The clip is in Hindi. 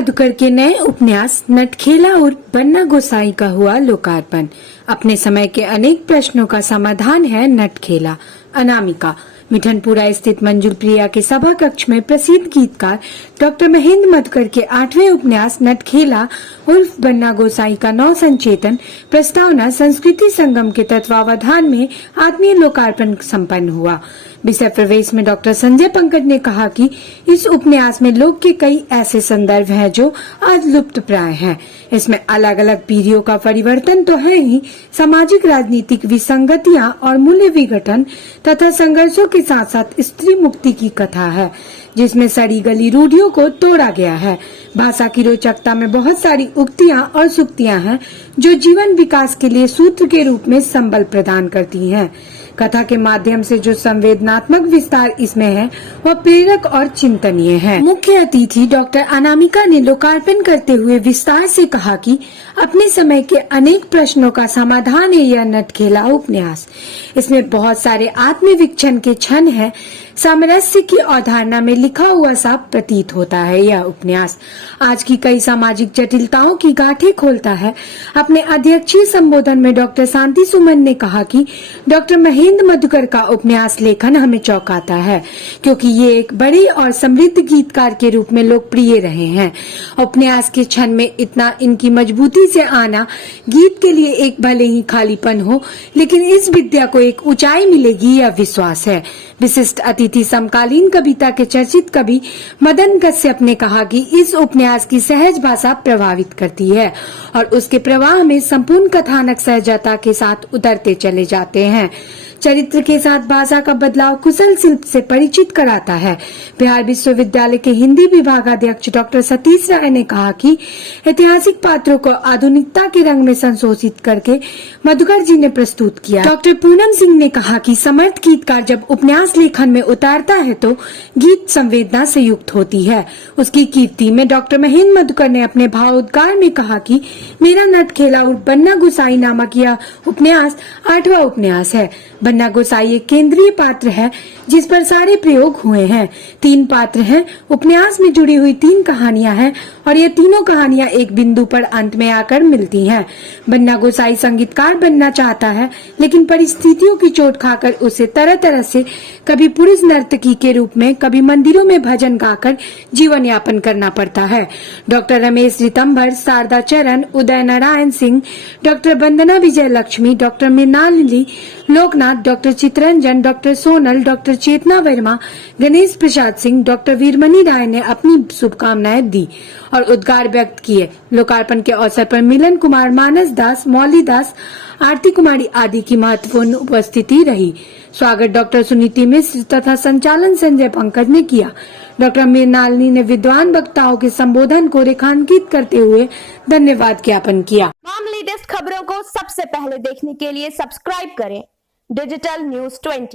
मधुकर के नए उपन्यास नटखेला और बन्ना गोसाई का हुआ लोकार्पण। अपने समय के अनेक प्रश्नों का समाधान है नटखेला। अनामिका। मिठनपुरा स्थित मंजुल प्रिया के सभा कक्ष में प्रसिद्ध गीतकार डॉक्टर महेंद्र मधुकर के 8वें उपन्यास नटखेला उर्फ बन्ना गोसाई का नव संचेतन प्रस्तावना संस्कृति संगम के तत्वावधान में आत्मीय लोकार्पण संपन्न हुआ। विषय प्रवेश में डॉक्टर संजय पंकज ने कहा कि इस उपन्यास में लोक के कई ऐसे संदर्भ हैं जो आज लुप्त प्राय हैं। इसमें अलग अलग पीढ़ियों का परिवर्तन तो है ही, सामाजिक राजनीतिक विसंगतियां और मूल्य विघटन तथा संघर्षों के साथ साथ स्त्री मुक्ति की कथा है, जिसमें सड़ी गली रूढ़ियों को तोड़ा गया है। भाषा की रोचकता में बहुत सारी उक्तियां और सुक्तियां हैं जो जीवन विकास के लिए सूत्र के रूप में संबल प्रदान करती हैं। कथा के माध्यम से जो संवेदनात्मक विस्तार इसमें है वह प्रेरक और चिंतनीय है। मुख्य अतिथि डॉक्टर अनामिका ने लोकार्पण करते हुए विस्तार से कहा कि अपने समय के अनेक प्रश्नों का समाधान है यह नटखेला उपन्यास। इसमें बहुत सारे आत्मविक्षण के क्षण है। सामरस्य की अवधारणा में लिखा हुआ सा प्रतीत होता है। यह उपन्यास आज की कई सामाजिक जटिलताओं की गांठें खोलता है। अपने अध्यक्षीय संबोधन में डॉक्टर शांति सुमन ने कहा कि डॉक्टर महेंद्र मधुकर का उपन्यास लेखन हमें चौंकाता है, क्योंकि ये एक बड़े और समृद्ध गीतकार के रूप में लोकप्रिय रहे हैं। उपन्यास के क्षण में इतना इनकी मजबूती से आना गीत के लिए एक भले ही खालीपन हो, लेकिन इस विद्या को एक ऊंचाई मिलेगी यह विश्वास है। विशिष्ट अतिथि समकालीन कविता के चर्चित कवि मदन कश्यप ने कहा कि इस उपन्यास की सहज भाषा प्रभावित करती है और उसके प्रवाह में संपूर्ण कथानक सहजता के साथ उतरते चले जाते हैं। चरित्र के साथ भाषा का बदलाव कुशल शिल्प से परिचित कराता है। बिहार विश्वविद्यालय के हिंदी विभागाध्यक्ष डॉक्टर सतीश राय ने कहा कि ऐतिहासिक पात्रों को आधुनिकता के रंग में संशोधित करके मधुकर जी ने प्रस्तुत किया। डॉक्टर पूनम सिंह ने कहा कि समर्थ गीतकार जब उपन्यास लेखन में उतारता है तो गीत संवेदना से युक्त होती है। उसकी कीर्ति में डॉक्टर महेंद्र मधुकर ने अपने भावोद्गार में कहा कि मेरा नटखेला और बन्ना गोसाई नामक यह उपन्यास 8वां उपन्यास है। बन्ना गोसाई एक केंद्रीय पात्र है जिस पर सारे प्रयोग हुए हैं। 3 पात्र हैं। उपन्यास में जुड़ी हुई 3 कहानियां हैं और ये तीनों कहानियां एक बिंदु पर अंत में आकर मिलती हैं। बन्ना गोसाई संगीतकार बनना चाहता है, लेकिन परिस्थितियों की चोट खाकर उसे तरह तरह से कभी पुरुष नर्तकी के रूप में, कभी मंदिरों में भजन गाकर जीवन यापन करना पड़ता है। Doctor Ramesh Ritambhar, Sharda Charan, Uday Narayan Singh, doctor Vandana Vijay Lakshmi, doctor Mrinalini Loknath, doctor Chitranjan, doctor Sonal, doctor Chetna Verma, Ganesh Prasad Singh, doctor Veermani Rai ने अपनी शुभकामनाएं दी और उद्गार व्यक्त किए। लोकार्पण के अवसर पर मिलन कुमार, मानस दास, मौली दास, आरती कुमारी आदि की महत्वपूर्ण उपस्थिति रही। स्वागत डॉक्टर सुनीति मिश्र तथा संचालन संजय पंकज ने किया। डॉक्टर मृणालिनी ने विद्वान वक्ताओं के संबोधन को रेखांकित करते हुए धन्यवाद ज्ञापन किया। तमाम लेटेस्ट खबरों को सबसे पहले देखने के लिए सब्सक्राइब करें डिजिटल न्यूज 20।